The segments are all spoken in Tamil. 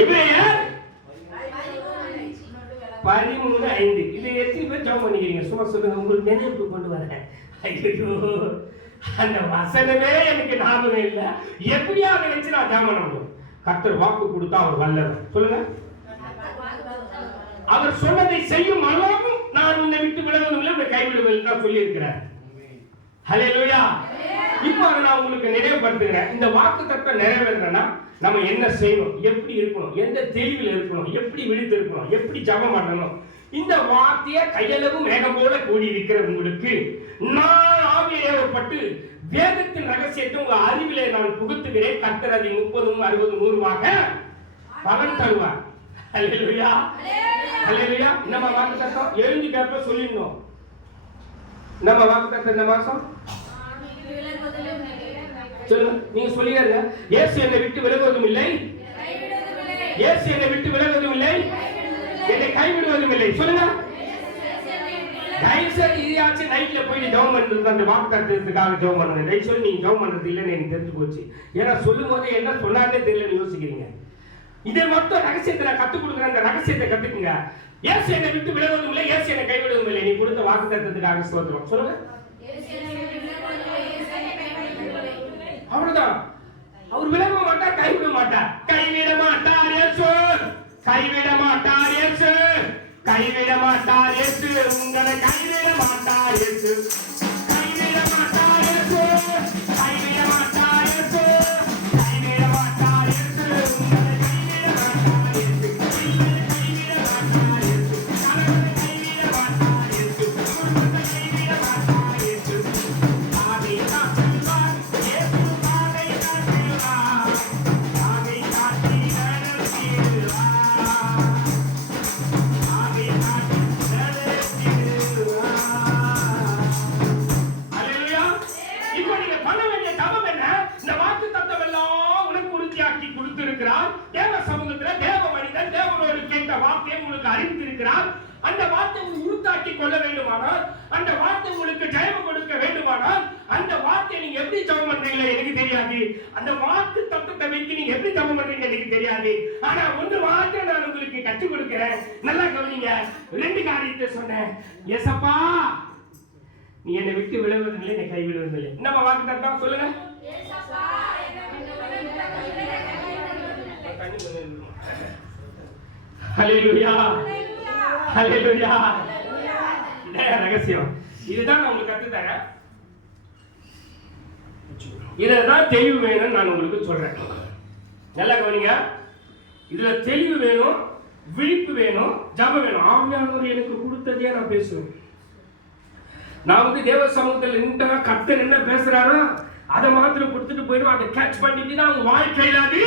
எபிரேயர் பதிமூணு ஐந்து. இது எத்தனை பேர் ஜெபம் பண்ணிக்கிறீங்க? சும்மா சொல்லுங்க உங்களுக்கு நினைவுக்கு கொண்டு வரேன். ஐயோ அந்த வசனமே எனக்கு ஞாபகம் இல்லை. எப்படியா நினைச்சு நான் ஜெபம் பண்ண முடியும்? கர்த்தர் வாக்கு கொடுத்தா அவர் வல்லவர். சொல்லுங்க. அவர் சொன்னதை செய்யும் அளவும் நான் உன்னை விட்டு விலகுவதும் இல்லை உன்னை கைவிடுவதில்லை தான் சொல்லி இருக்கிறார் ஹalleluya இப்போ அதை நான் உங்களுக்கு நினைவுபடுத்துகிறேன். இந்த வாக்கு தத்துவம் நிறைவேறணும்னா நம்ம என்ன செய்யணும்? எப்படி இருக்கணும்? எந்த தெளிவில் இருக்கணும்? எப்படி விழித்து இருக்கணும்? எப்படி ஜபம் பண்ணணும்? இந்த வார்த்தையை கையளவு மேகம் போல கூடி இருக்கிற உங்களுக்கு நான் ஆவியேவப்பட்டு வேதத்தின் ரகசியத்தை உங்க அறிவிலே நான் புகுத்துகிறேன். கர்த்தர் அதை முப்பதும் அறுபது நூறுவாக பலன் தருவார். ஹalleluya. ஹalleluya. நம்ம வாக்கு தத்துவம் எழுந்து கேப்ப சொல்லிடணும். நம்ம வாக்கு தத்துவம் இந்த மாசம் சொல்லுங்க நீங்க சொல்லிடுங்க இயேசு என்னை விட்டு விலகுவதும் இல்லை. இயேசு என்னை விட்டு விலகுவதும் இல்லை. என்னை கைவிடுவதும் இல்லை. சொல்லுங்க. தயவுசெய்து இதையாச்சும் நைட்ல போய் நீ ஜெபம் பண்றது அந்த வாக்கு தத்துவத்துக்காக ஜெபம் பண்ணுங்க தயவுசெய்து நீங்க ஜெபம் பண்ணுறது இல்லைன்னு எனக்கு தெரிஞ்சு போச்சு. ஏன்னா சொல்லும் போது என்ன சொன்னார்னே தெரியலன்னு யோசிக்கிறீங்க. இதை மட்டும் ரகசியத்தை நான் கற்றுக் கொடுக்குற அந்த ரகசியத்தை கத்துக்குங்க ஏசு என்னை விட்டு விலகுவதும் இல்லை. இயேசு என்னை கைவிடுவதும் இல்லை. நீ கொடுத்த வாக்கு தத்துவத்துக்காக ஸ்தோத்திரம். சொல்லுங்க. அவ்வளவுதான். அவர் விலக மாட்டார் கைவிட மாட்டார். கைவிட மாட்டார் இயேசு. கைவிட மாட்டார் இயேசு. கைவிட மாட்டார் இயேசு. உங்களை கைவிட மாட்டார் இயேசு. தேவ சமூகத்துல தேவ மனிதன் தேவனோடு கேட்ட வார்த்தையை உங்களுக்கு அறிந்திருக்கிறார் அந்த வார்த்தை உருத்தாக்கி உறுத்தாக்கி கொள்ள வேண்டுமானால் அந்த வார்த்தை உங்களுக்கு ஜெயம் கொடுக்க வேண்டுமானால் அந்த வார்த்தையை நீங்க எப்படி ஜெபம் பண்றீங்களோ எனக்கு தெரியாது. அந்த வார்த்தை தத்துவத்தை வைத்து நீங்க எப்படி ஜெபம் பண்றீங்க எனக்கு தெரியாது. ஆனா ஒன்று வார்த்தை நான் உங்களுக்கு கற்றுக் கொடுக்கிறேன். நல்லா கவனிங்க. ரெண்டு காரியத்தை சொன்னேன். எசப்பா நீ என்னை விட்டு விழுவதில்லை என்னை கை விழுவதில்லை நம்ம வாக்கு தத்தம் சொல்லுங்க. ஹalleluya. ஹalleluya. இதான் ரகசியம்? இதுதான் நான் உங்களுக்கு கத்து தரேன் இதுதான் தெளிவு வேணும்னு நான் உங்களுக்கு சொல்றேன். நல்லா கவனிங்க. இதுல தெளிவு வேணும் விழிப்பு வேணும் ஜபம் வேணும். ஆவியானவர் எனக்கு கொடுத்ததே நான் பேசுவேன். நான் வந்து தேவ சமூகத்தில் நின்றா கர்த்தர் என்ன பேசுறாரோ அதை மாத்திரம் கொடுத்துட்டு போயிடுவோம் அதை கேட்ச் பண்ணிட்டீங்கன்னா அவங்க வாழ்க்கையில அது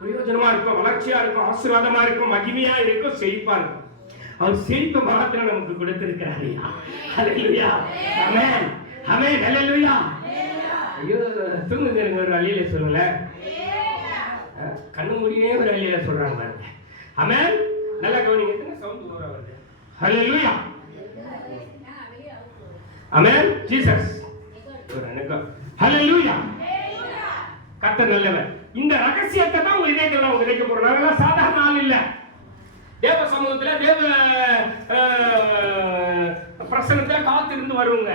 பிரயோஜனமா இருக்கும் வளர்ச்சியா இருக்கும் ஆசீர்வாதமா இருக்கும் மகிமையா இருக்கும் செழிப்பா இருக்கும். அவர் செழிப்பு மாத்திரம் நமக்கு கொடுத்திருக்கிறாரு ஹalleluya. ஆமென் ஆமென் ஹalleluya ஐயோ தூங்குங்க ஒரு வழியில சொல்லல கண்ணு மூடியே ஒரு வழியில சொல்றாங்க பாருங்க. அமேன் நல்லா கவனிங்க எத்தனை சவுண்ட் தூரம் வருது ஹalleluya ஆமென் ஜீசஸ் ஒரு வணக்கம் ஹalleluya கத்த நல்லவர். இந்த ரகசியத்தை தான் உங்க இதயத்தில் நான் விதைக்க போறோம் நாங்கெல்லாம் சாதாரண ஆள் இல்ல. தேவ சமூகத்துல தேவ அஹ், பிரசனத்துல காத்திருந்து வருவங்க.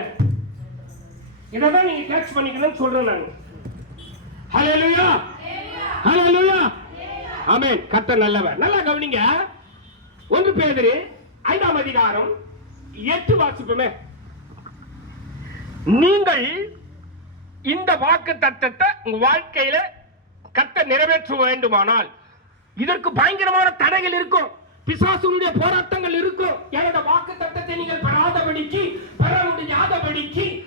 இதை தான் நீங்க கேட்ச் பண்ணிக்கணும்னு சொல்றேன் நான். ஹலோ ஹalleluya ஆமென் கத்த நல்லவர். நல்லா கவனிங்க. ஒன்று பேதரு ஐந்தாம் அதிகாரம் எட்டு வாசிப்புமே. நீங்கள் இந்த வாக்கு தத்தத்தை உங்க வாழ்க்கையில கத்த நிறைவேற்ற வேண்டுமானால் இதற்கு பயங்கரமான தடைகள் இருக்கும். பிசாசுடைய போராட்டங்கள் இருக்கும். என்னோட வாக்கு தத்தத்தை நீங்கள் பெறாதபடிக்கு பெற முடியாதபடிக்கு